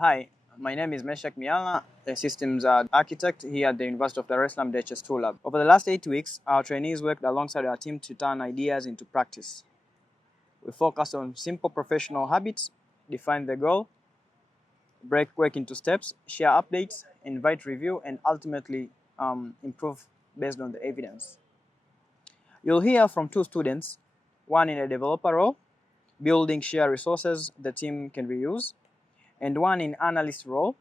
Hi, my name is Meshak Miala, a systems architect here at the University of Dar es Salaam DHS2 Lab. Over the last 8 weeks, our trainees worked alongside our team to turn ideas into practice. We focused on simple professional habits, define the goal, break work into steps, share updates, invite review, and ultimately improve based on the evidence. You'll hear from two students, one in a developer role, building shared resources the team can reuse, and one in analyst role,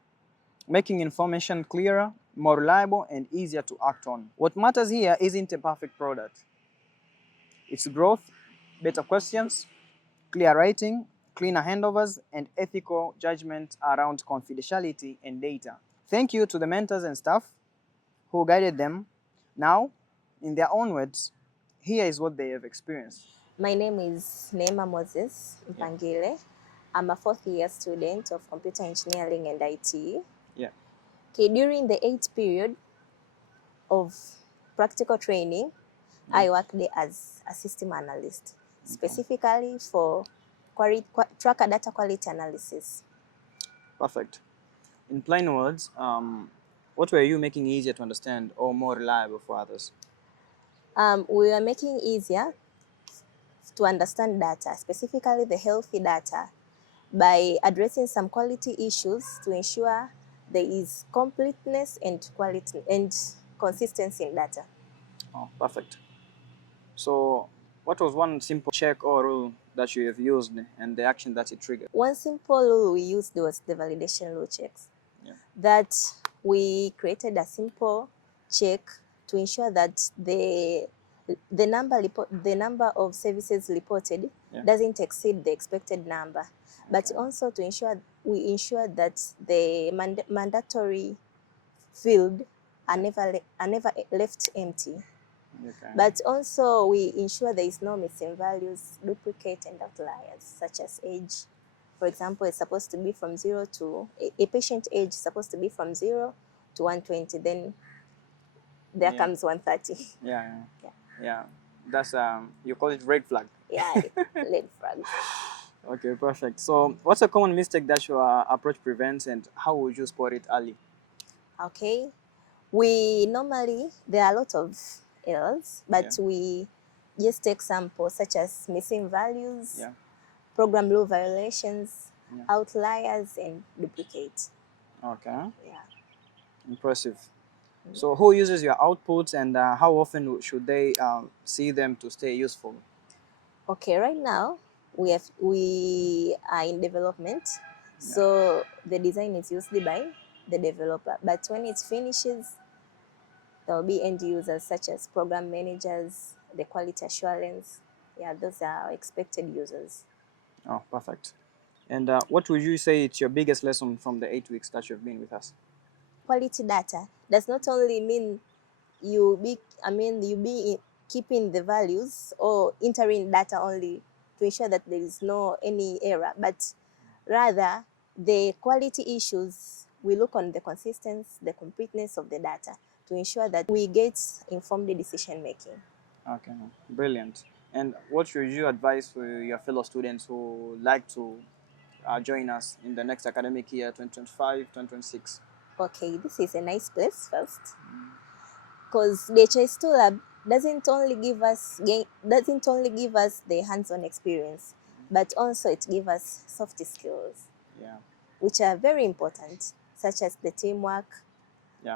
making information clearer, more reliable, and easier to act on. What matters here isn't a perfect product. It's growth, better questions, clear writing, cleaner handovers, and ethical judgment around confidentiality and data. Thank you to the mentors and staff who guided them. Now, in their own words, here is what they have experienced. My name is Neema Moses Mpangile. I'm a fourth year student of computer engineering and IT. Yeah. Okay, during the 8th period of practical training, I worked there as a system analyst, specifically for tracker data quality analysis. Perfect. In plain words, what were you making easier to understand or more reliable for others? We were making easier to understand data, specifically the healthy data, by addressing some quality issues to ensure there is completeness and quality and consistency in data. Oh, perfect. So, what was one simple check or rule that you have used and the action that it triggered? One simple rule we used was the validation rule checks. Yeah. That we created a simple check to ensure that the number of services reported doesn't exceed the expected number, but also to ensure that the mandatory field are never left empty. Okay. But also we ensure there is no missing values, duplicate, and outliers, such as age. For example, it's supposed to be from 0 to a patient age is supposed to be from 0 to 120. Then there comes 130. Yeah. That's you call it red flag. Yeah, red flag. Okay, perfect. So, what's a common mistake that your approach prevents, and how would you spot it early? Okay, there are a lot of errors, but we just take samples such as missing values, program rule violations, outliers, and duplicate. Okay. Yeah. Impressive. So, who uses your outputs, and how often should they see them to stay useful? Okay, right now we are in development, so the design is used by the developer. But when it finishes, there will be end users such as program managers, the quality assurance. Yeah, those are our expected users. Oh, perfect. And what would you say is your biggest lesson from the 8 weeks that you've been with us? Quality data does not only mean you be keeping the values or entering data only to ensure that there is no any error, but rather the quality issues, we look on the consistency, the completeness of the data to ensure that we get informed decision making. Okay, brilliant. And what should you advise for your fellow students who like to join us in the next academic year, 2025-2026? Okay, this is a nice place first, because the DHS2 Lab doesn't only give us the hands-on experience, but also it gives us soft skills, which are very important, such as the teamwork,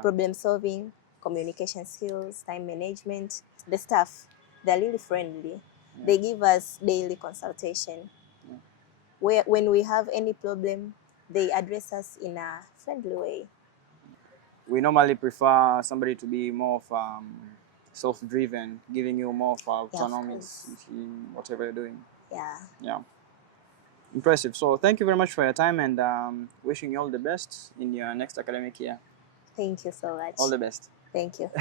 problem solving, communication skills, time management. The staff, they're really friendly. They give us daily consultation. Where when we have any problem, they address us in a friendly way. We normally prefer somebody to be more of self-driven, giving you more of autonomy in whatever you're doing. Yeah. Impressive. So thank you very much for your time, and wishing you all the best in your next academic year. Thank you so much. All the best. Thank you.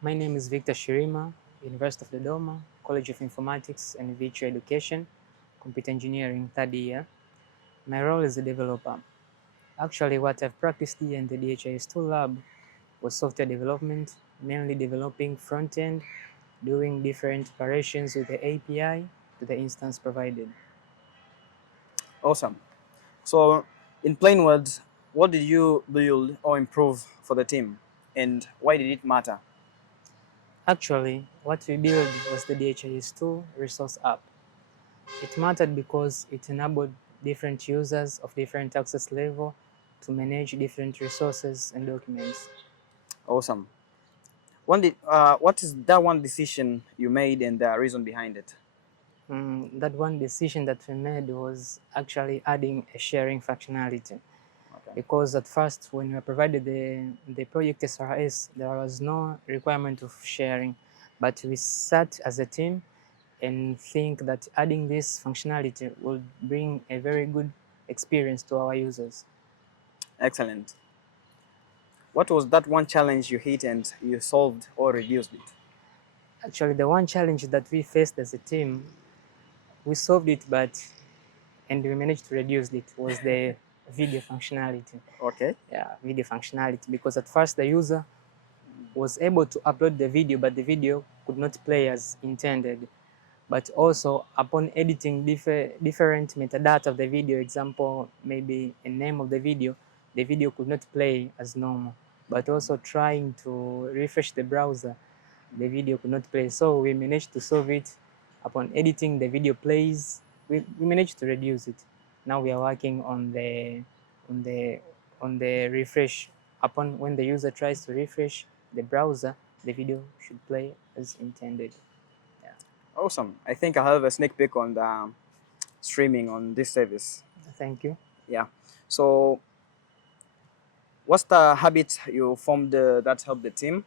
My name is Victor Shirima, University of Dodoma, College of Informatics and Virtual Education, Computer Engineering, third year. My role is a developer. Actually, what I've practiced here in the DHIS2 lab was software development, mainly developing front-end, doing different operations with the API to the instance provided. Awesome. So, in plain words, What did you build or improve for the team, and why did it matter? Actually, what we built was the DHIS2 resource app. It mattered because it enabled different users of different access level to manage different resources and documents. Awesome. What is that one decision you made and the reason behind it? That one decision that we made was actually adding a sharing functionality. Okay. Because at first, when we provided the project SRS, there was no requirement of sharing, but we sat as a team and think that adding this functionality will bring a very good experience to our users. Excellent. What was that one challenge you hit and you solved or reduced it? Actually, the one challenge that we faced as a team, we solved it, and we managed to reduce it, was the video functionality. Okay. Yeah, video functionality, because at first the user was able to upload the video, but the video could not play as intended. But also, upon editing different metadata of the video, example, maybe a name of the video could not play as normal. But also trying to refresh the browser, the video could not play. So we managed to solve it. Upon editing, the video plays. We managed to reduce it. Now we are working on the refresh. Upon when the user tries to refresh the browser, the video should play as intended. Awesome. I think I have a sneak peek on the streaming on this service. Thank you. Yeah. So, what's the habit you formed that helped the team?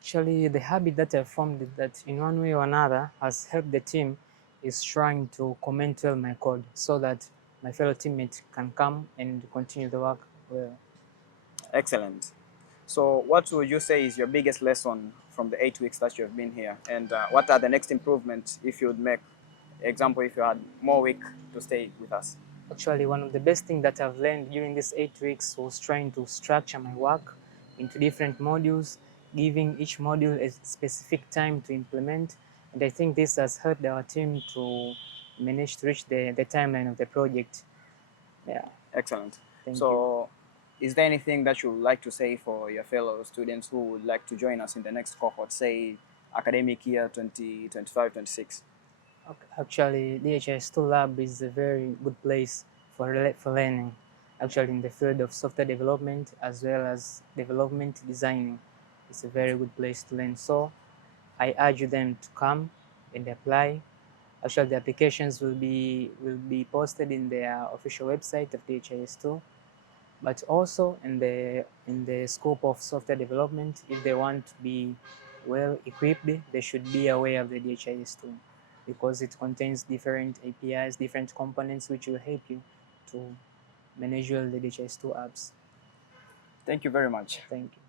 Actually, the habit that I formed that in one way or another has helped the team is trying to comment well my code so that my fellow teammates can come and continue the work well. Excellent. So, what would you say is your biggest lesson from the 8 weeks that you've been here, and what are the next improvements if you would make? Example, if you had more week to stay with us. Actually, one of the best things that I've learned during these 8 weeks was trying to structure my work into different modules, giving each module a specific time to implement. And I think this has helped our team to manage to reach the timeline of the project. Yeah. Excellent. Thank so, is there anything that you would like to say for your fellow students who would like to join us in the next cohort, say academic year 2025-26? Actually, DHIS2 Lab is a very good place for learning, actually in the field of software development as well as development designing. It's a very good place to learn. So I urge them to come and apply. Actually, the applications will be posted in their official website of DHIS2, but also in the scope of software development, if they want to be well equipped, they should be aware of the DHIS2 because it contains different APIs, different components which will help you to manage well the DHIS2 apps. Thank you very much. Thank you.